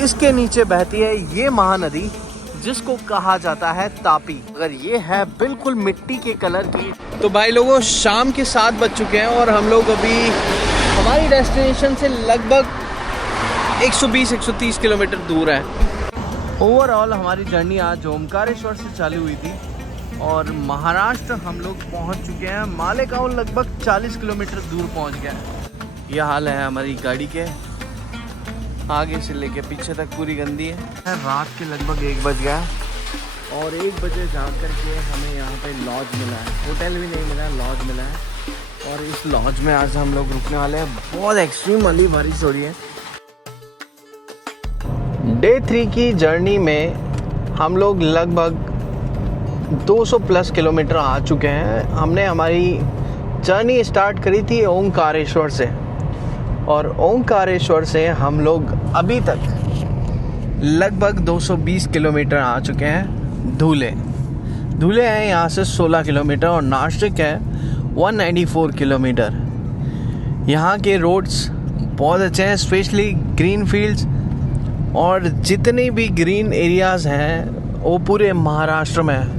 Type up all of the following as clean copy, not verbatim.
इसके नीचे बहती है ये महानदी जिसको कहा जाता है तापी। अगर ये है बिल्कुल मिट्टी के कलर की। तो भाई लोगों, शाम के 7 बज चुके हैं और हम लोग अभी हमारी डेस्टिनेशन से लगभग 120-130 किलोमीटर दूर है। ओवरऑल हमारी जर्नी आज ओमकारेश्वर से चालू हुई थी और महाराष्ट्र हम लोग पहुंच चुके हैं। मालेगांव लगभग 40 किलोमीटर दूर पहुंच गया है। यह हाल है हमारी गाड़ी के, आगे से लेके पीछे तक पूरी गंदी है। रात के लगभग 1 बज गया और 1 बजे जा कर के हमें यहाँ पे लॉज मिला है। होटल भी नहीं मिला, लॉज मिला है और इस लॉज में आज हम लोग रुकने वाले हैं। बहुत एक्सट्रीम वाली बारिश हो रही है। डे 3 की जर्नी में हम लोग लगभग 200 प्लस किलोमीटर आ चुके हैं। हमने हमारी जर्नी स्टार्ट करी थी ओंकारेश्वर से और ओंकारेश्वर से हम लोग अभी तक लगभग 220 किलोमीटर आ चुके हैं। धूले हैं यहाँ से 16 किलोमीटर और नासिक है 194 किलोमीटर। यहाँ के रोड्स बहुत अच्छे हैं, स्पेशली ग्रीन फील्ड्स और जितने भी ग्रीन एरियाज़ हैं वो पूरे महाराष्ट्र में है।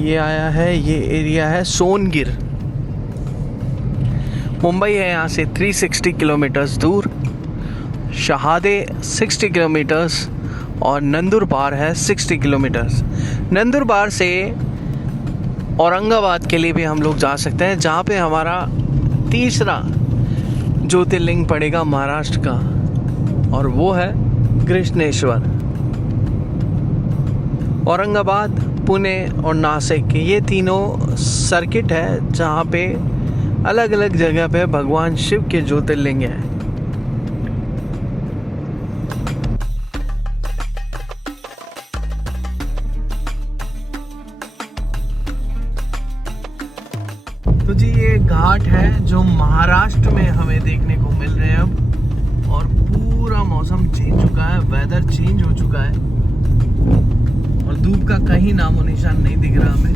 ये आया है, ये एरिया है सोनगिर। मुंबई है यहाँ से 360 किलोमीटर्स दूर, शहादे 60 किलोमीटर्स और नंदुरबार है 60 किलोमीटर्स। नंदुरबार से औरंगाबाद के लिए भी हम लोग जा सकते हैं, जहाँ पे हमारा तीसरा ज्योतिर्लिंग पड़ेगा महाराष्ट्र का और वो है कृष्णेश्वर। औरंगाबाद, पुणे और नासिक, ये तीनों सर्किट है जहाँ पे अलग अलग जगह पे भगवान शिव के ज्योतिर्लिंग हैं। तो जी ये घाट है जो महाराष्ट्र में हमें देखने को मिल रहे हैं अब, और पूरा मौसम चेंज चुका है, वेदर चेंज हो चुका है और धूप का कहीं नामो निशान नहीं दिख रहा हमें।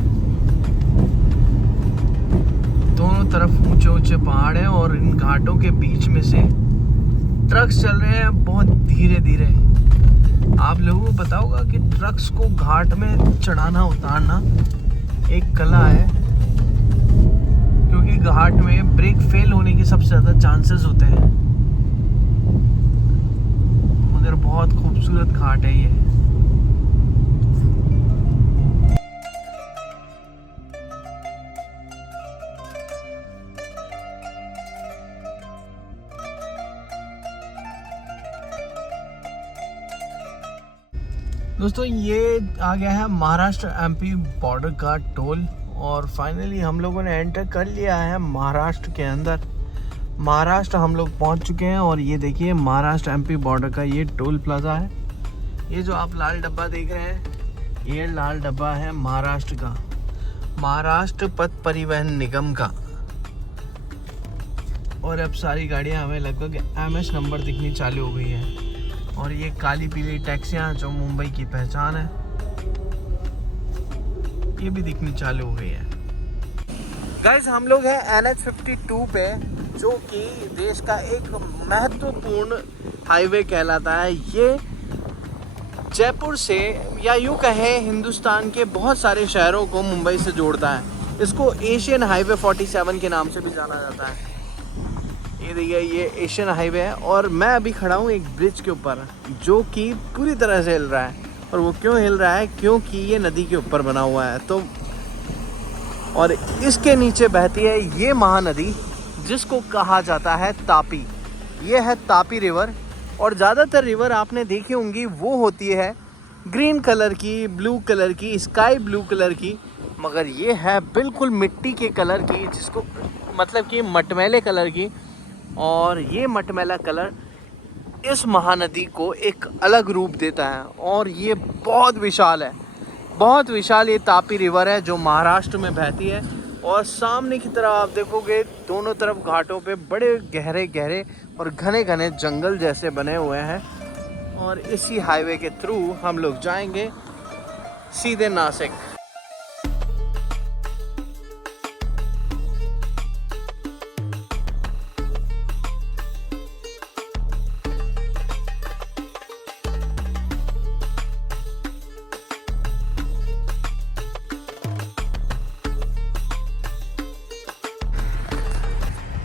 दोनों तरफ ऊंचे ऊंचे पहाड़ हैं और इन घाटों के बीच में से ट्रक्स चल रहे हैं बहुत धीरे धीरे। आप लोगों को पता होगा कि ट्रक्स को घाट में चढ़ाना उतारना एक कला है, क्योंकि घाट में ब्रेक फेल होने के सबसे ज़्यादा चांसेस होते हैं। मगर बहुत खूबसूरत घाट है ये। दोस्तों ये आ गया है महाराष्ट्र एमपी बॉर्डर का टोल और फाइनली हम लोगों ने एंटर कर लिया है महाराष्ट्र के अंदर। महाराष्ट्र हम लोग पहुंच चुके हैं और ये देखिए महाराष्ट्र एमपी बॉर्डर का ये टोल प्लाजा है। ये जो आप लाल डब्बा देख रहे हैं, ये लाल डब्बा है महाराष्ट्र का, महाराष्ट्र पथ परिवहन निगम का। और अब सारी गाड़ियां हमें लगभग MS नंबर दिखनी चालू हो गई है और ये काली पीली टैक्सियां जो मुंबई की पहचान है ये भी दिखनी चालू हो गई है। गाइस हम लोग हैं NH52 पे, जो कि देश का एक महत्वपूर्ण हाईवे कहलाता है। ये जयपुर से या यूँ कहें हिंदुस्तान के बहुत सारे शहरों को मुंबई से जोड़ता है। इसको एशियन हाईवे 47 के नाम से भी जाना जाता है। ये देखिए ये एशियन हाईवे है और मैं अभी खड़ा हूँ एक ब्रिज के ऊपर जो कि पूरी तरह से हिल रहा है। और वो क्यों हिल रहा है? क्योंकि ये नदी के ऊपर बना हुआ है। तो और इसके नीचे बहती है ये महानदी जिसको कहा जाता है तापी। ये है तापी रिवर और ज़्यादातर रिवर आपने देखी होंगी वो होती है ग्रीन कलर की, ब्लू कलर की, स्काई ब्लू कलर की, मगर ये है बिल्कुल मिट्टी के कलर की, जिसको मतलब कि मटमैले कलर की। और ये मटमैला कलर इस महानदी को एक अलग रूप देता है और ये बहुत विशाल है, बहुत विशाल ये तापी रिवर है जो महाराष्ट्र में बहती है। और सामने की तरफ आप देखोगे दोनों तरफ घाटों पे बड़े गहरे गहरे और घने घने जंगल जैसे बने हुए हैं और इसी हाईवे के थ्रू हम लोग जाएंगे सीधे नासिक।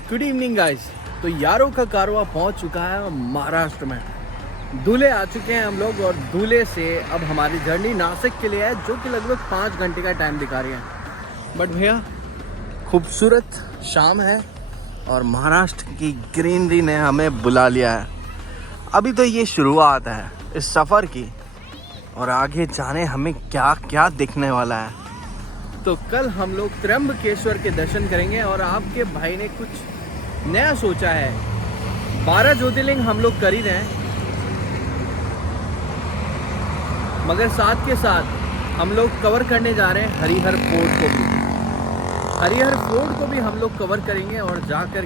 Good evening guys. तो यारों का कारवां पहुंच चुका है महाराष्ट्र में। दूल्हे आ चुके हैं हम लोग और दूल्हे से अब हमारी जर्नी नासिक के लिए है, जो कि लगभग 5 घंटे का टाइम दिखा रही है। बट भैया खूबसूरत शाम है और महाराष्ट्र की ग्रीनरी ने हमें बुला लिया है। अभी तो ये शुरुआत है इस सफ़र की और आगे जाने हमें क्या क्या दिखने वाला है। तो कल हम लोग त्र्यंबकेश्वर के दर्शन करेंगे और आपके भाई ने कुछ नया सोचा है। 12 ज्योतिर्लिंग हम लोग कर ही रहे हैं, मगर साथ के साथ हम लोग कवर करने जा रहे हैं हरिहर फोर्ट को भी। हरिहर फोर्ट को भी हम लोग कवर करेंगे और जा कर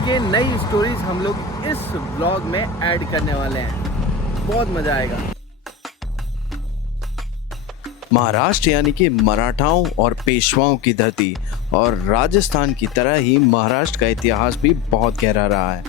के नई स्टोरीज हम लोग इस ब्लॉग में ऐड करने वाले हैं। बहुत मजा आएगा। महाराष्ट्र यानी कि मराठाओं और पेशवाओं की धरती, और राजस्थान की तरह ही महाराष्ट्र का इतिहास भी बहुत गहरा रहा है।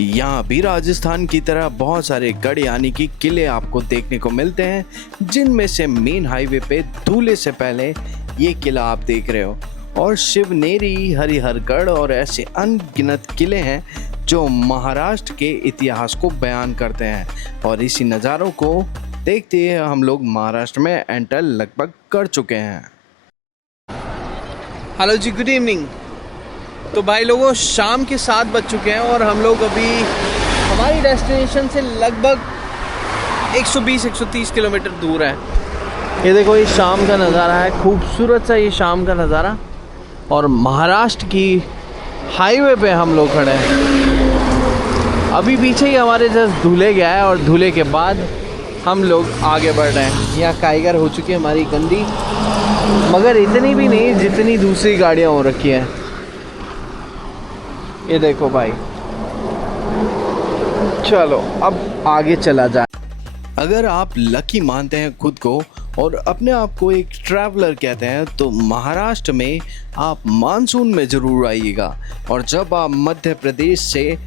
यहाँ भी राजस्थान की तरह बहुत सारे गढ़ यानी कि किले आपको देखने को मिलते हैं, जिनमें से मेन हाईवे पे धूले से पहले ये किला आप देख रहे हो, और शिवनेरी, हरिहरगढ़ और ऐसे अनगिनत किले हैं जो महाराष्ट्र के इतिहास को बयान करते हैं। और इसी नज़ारों को देखते ही हम लोग महाराष्ट्र में एंटर लगभग कर चुके हैं। हेलो जी, गुड इवनिंग। तो भाई लोगों, शाम के 7 बज चुके हैं और हम लोग अभी हमारी डेस्टिनेशन से लगभग 120-130 किलोमीटर दूर है। ये देखो, ये शाम का नज़ारा है, खूबसूरत सा ये शाम का नज़ारा। और महाराष्ट्र की हाईवे पे हम लोग खड़े हैं। अभी पीछे ही हमारे जस्ट दूल्हे गया है और दूल्हे के बाद हम लोग आगे बढ़ रहे हैं। यहाँ काइगर हो चुकी है हमारी गंदी, मगर इतनी भी नहीं जितनी दूसरी गाड़ियाँ हो रखी हैं। ये देखो भाई, चलो अब आगे चला जाए। अगर आप लकी मानते हैं खुद को और अपने आप को एक ट्रैवलर कहते हैं, तो महाराष्ट्र में आप मानसून में ज़रूर आइएगा। और जब आप मध्य प्रदेश से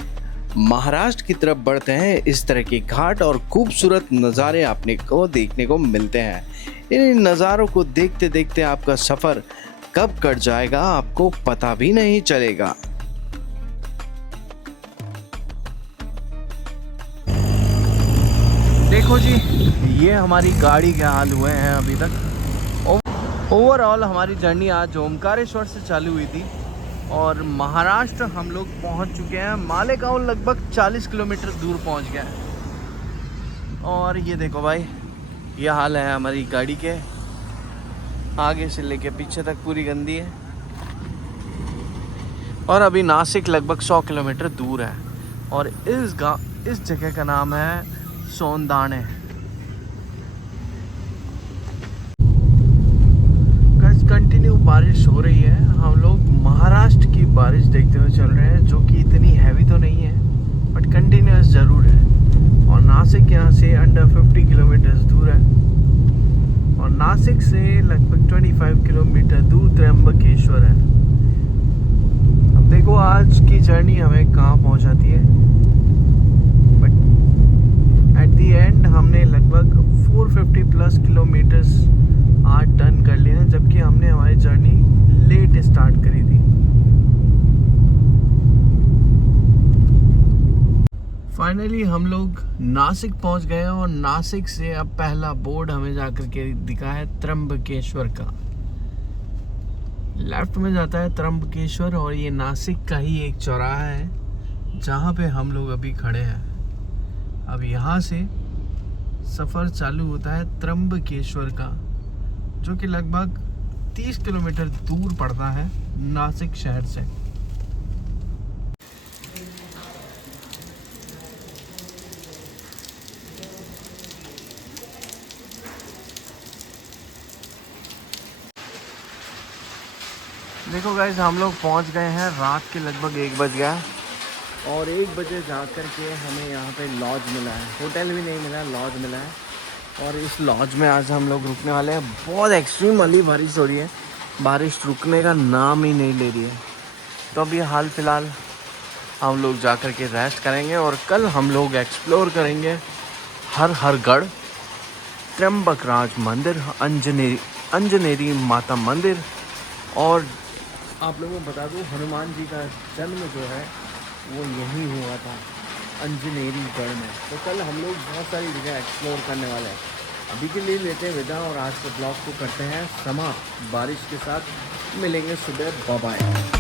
महाराष्ट्र की तरफ बढ़ते हैं, इस तरह के घाट और खूबसूरत नज़ारे आपने को देखने को मिलते हैं। इन नज़ारों को देखते देखते आपका सफ़र कब कट जाएगा आपको पता भी नहीं चलेगा। देखो जी, ये हमारी गाड़ी के हाल हुए हैं अभी तक। ओवरऑल हमारी जर्नी आज ओमकारेश्वर से चालू हुई थी और महाराष्ट्र हम लोग पहुंच चुके हैं। मालेगांव लगभग 40 किलोमीटर दूर पहुंच गया है। और ये देखो भाई, ये हाल है हमारी गाड़ी के, आगे से लेके पीछे तक पूरी गंदी है। और अभी नासिक लगभग 100 किलोमीटर दूर है और इस जगह का नाम है सोंदाणे। कंटिन्यू बारिश हो रही है। हम लोग महाराष्ट्र की बारिश देखते हुए चल रहे हैं, जो कि इतनी हैवी तो नहीं है बट कंटिन्यूस ज़रूर है। और नासिक यहाँ से अंडर 50 किलोमीटर दूर है और नासिक से लगभग 25 किलोमीटर दूर त्र्यंबकेश्वर है। अब देखो आज की जर्नी हमें कहाँ पहुँचाती है, बट एट दी एंड हमने लगभग 450 प्लस किलोमीटर्स आज डन कर लिए हैं, जबकि हमने हमारी जर्नी लेट स्टार्ट करी थी। फाइनली हम लोग नासिक पहुंच गए हैं और नासिक से अब पहला बोर्ड हमें जाकर के दिखा है त्र्यंबकेश्वर का। लेफ्ट में जाता है त्र्यंबकेश्वर और ये नासिक का ही एक चौराहा है जहाँ पे हम लोग अभी खड़े हैं। अब यहाँ से सफ़र चालू होता है त्र्यंबकेश्वर का, जो कि लगभग 30 किलोमीटर दूर पड़ता है नासिक शहर से। देखो गाइस, हम लोग पहुंच गए हैं। रात के लगभग 1 बज गया और 1 बजे जा कर के हमें यहाँ पे लॉज मिला है। होटल भी नहीं मिला, लॉज मिला है। और इस लॉज में आज हम लोग रुकने वाले हैं। बहुत एक्सट्रीम वाली बारिश हो रही है, बारिश रुकने का नाम ही नहीं ले रही है। तो अभी हाल फिलहाल हम लोग जा कर के रेस्ट करेंगे और कल हम लोग एक्सप्लोर करेंगे हरिहरगढ़, त्र्यंबकराज मंदिर, अंजनेरी माता मंदिर। और आप लोगों को बता दूं, हनुमान जी का जन्म जो है वो यहीं हुआ था, अंजनेरी गढ़ में। तो कल हम लोग बहुत सारी जगह एक्सप्लोर करने वाले हैं। अभी के लिए लेते हैं विदा और आज के ब्लॉग को करते हैं समाप्त बारिश के साथ। मिलेंगे सुबह, बाय बाय।